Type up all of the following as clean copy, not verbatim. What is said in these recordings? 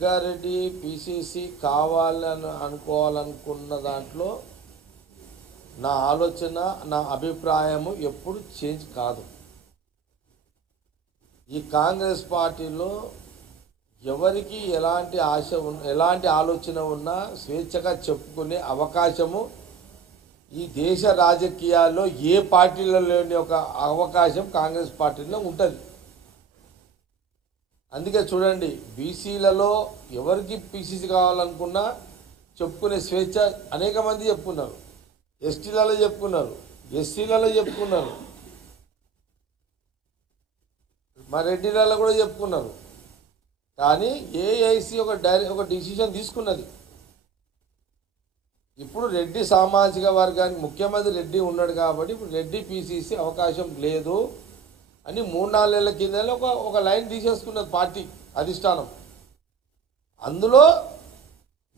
Jaggareddy PCC కావాలని అనుకోవాలనుకున్న దాంట్లో నా ఆలోచన నా అభిప్రాయము ఎప్పుడు చేంజ్ కాదు. ఈ కాంగ్రెస్ పార్టీలో ఎవరికి ఎలాంటి ఎలాంటి ఆలోచన ఉన్నా స్వేచ్ఛగా చెప్పుకునే అవకాశము ఈ దేశ రాజకీయాల్లో ఏ పార్టీలో లేని ఒక అవకాశం కాంగ్రెస్ పార్టీలో ఉంటుంది. అందుకే చూడండి, బీసీలలో ఎవరికి పిసిసి కావాలనుకున్నా చెప్పుకునే స్వేచ్ఛ అనేక మంది చెప్పుకున్నారు. ఎస్టీలలో చెప్పుకున్నారు, ఎస్సీలలో చెప్పుకున్నారు, మా రెడ్డిలలో కూడా చెప్పుకున్నారు. కానీ ఏఐసి ఒక డిసిషన్ తీసుకున్నది. ఇప్పుడు రెడ్డి సామాజిక వర్గానికి ముఖ్యమంత్రి రెడ్డి ఉన్నాడు కాబట్టి ఇప్పుడు రెడ్డి పిసిసి అవకాశం లేదు అని 3-4 నెలల కింద ఒక లైన్ తీసేసుకున్నది పార్టీ అధిష్టానం. అందులో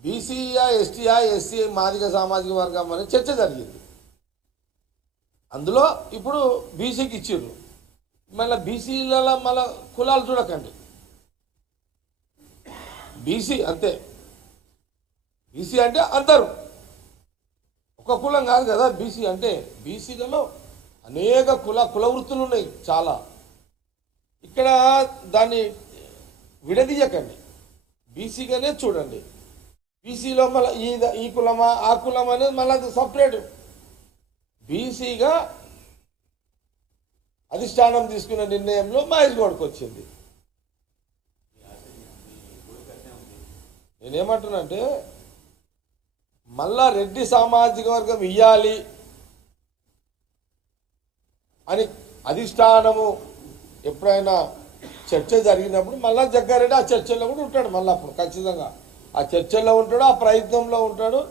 బీసీయా, ఎస్టీయా, ఎస్సీ మాదిగ సామాజిక వర్గం అనే చర్చ జరిగింది. అందులో ఇప్పుడు బీసీకి ఇచ్చిర్రు. మళ్ళీ బీసీలలో మళ్ళీ కులాలు చూడకండి, బీసీ అంతే. బీసీ అంటే అందరూ, ఒక కులం కాదు కదా బీసీ అంటే. బీసీలలో అనేక కుల వృత్తులు ఉన్నాయి చాలా. ఇక్కడ దాన్ని విడదీయకండి, బీసీగానే చూడండి. బీసీలో మళ్ళీ ఈ కులమా ఆ కులం అనేది మళ్ళీ అది సపరేట్. బీసీగా అధిష్టానం తీసుకున్న నిర్ణయంలో మహేష్ గౌడ్కి వచ్చింది. నేనేమంటున్నానంటే మళ్ళా రెడ్డి సామాజిక వర్గం ఇయ్యాలి అని అధిష్టానము ఎప్పుడైనా చర్చ జరిగినప్పుడు మళ్ళా జగ్గారెడ్డి ఆ చర్చల్లో కూడా ఉంటాడు. మళ్ళీ అప్పుడు ఖచ్చితంగా ఆ చర్చల్లో ఉంటాడు, ఆ ప్రయత్నంలో ఉంటాడు,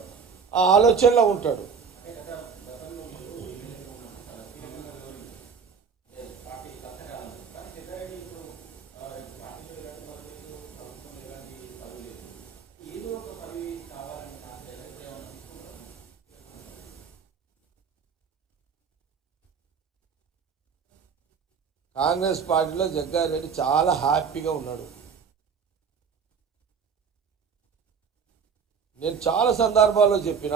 ఆ ఆలోచనలో ఉంటాడు. కాంగ్రెస్ పార్టీలో జగ్గారెడ్డి చాలా హ్యాపీగా ఉన్నాడు. నేను చాలా సందర్భాల్లో చెప్పిన,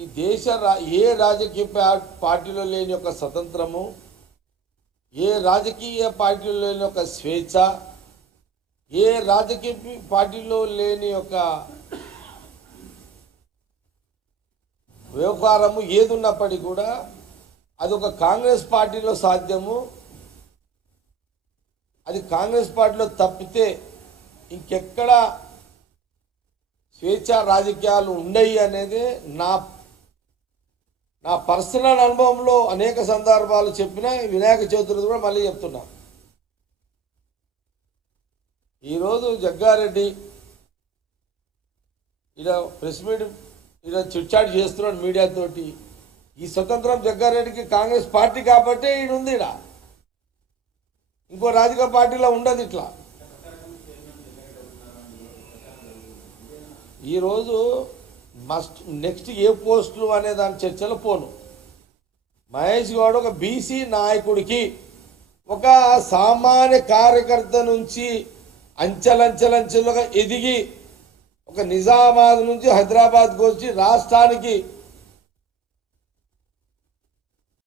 ఈ దేశ ఏ రాజకీయ పార్టీలో లేని ఒక స్వతంత్రము, ఏ రాజకీయ పార్టీలో లేని ఒక స్వేచ్ఛ, ఏ రాజకీయ పార్టీలో లేని ఒక వ్యవహారము ఏది ఉన్నప్పటికీ కూడా అది ఒక కాంగ్రెస్ పార్టీలో సాధ్యము. అది కాంగ్రెస్ పార్టీలో తప్పితే ఇంకెక్కడ స్వేచ్ఛ రాజకీయాలు ఉండయి అనేది నా పర్సనల్ అనుభవంలో అనేక సందర్భాలు చెప్పిన. వినాయక చవితి కూడా మళ్ళీ చెప్తున్నా. ఈరోజు జగ్గారెడ్డి ఇలా ప్రెస్ మీట్ ఇలా చిట్చాట్ చేస్తున్నాడు మీడియాతోటి. ఈ స్వతంత్రం జగ్గారెడ్డికి కాంగ్రెస్ పార్టీ కాబట్టి ఈడుంది. ఇడ ఇంకో రాజకీయ పార్టీలో ఉండదు. ఇట్లా ఈరోజు నెక్స్ట్ ఏ పోస్టులు అనే దాని చర్చలో పోను. మహేష్ గౌడ్ ఒక బీసీ నాయకుడికి, ఒక సామాన్య కార్యకర్త నుంచి అంచెలంచెలుగా ఎదిగి ఒక నిజామాబాద్ నుంచి హైదరాబాద్కి వచ్చి రాష్ట్రానికి